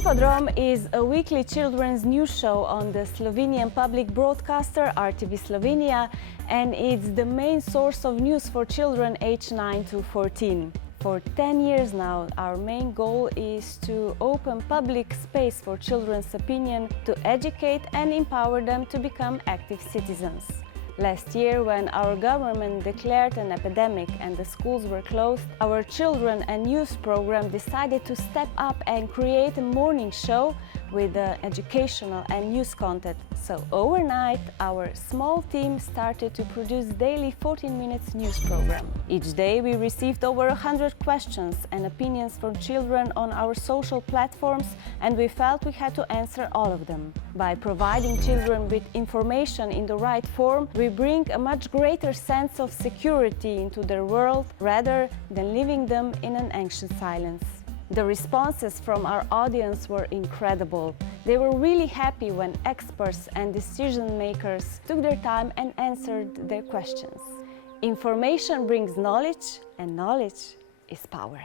Infodrom is a weekly children's news show on the Slovenian public broadcaster TV Slovenija, and it's the main source of news for children aged 9 to 14. For 10 years now, our main goal is to open public space for children's opinion, to educate and empower them to become active citizens. Last year, when our government declared an epidemic and the schools were closed, our children and youth program decided to step up and create a morning show with educational and news content. So overnight, our small team started to produce daily 14 minutes news program. Each day we received over 100 questions and opinions from children on our social platforms, and we felt we had to answer all of them. By providing children with information in the right form, we bring a much greater sense of security into their world rather than leaving them in an anxious silence. The responses from our audience were incredible. They were really happy when experts and decision makers took their time and answered their questions. Information brings knowledge, and knowledge is power.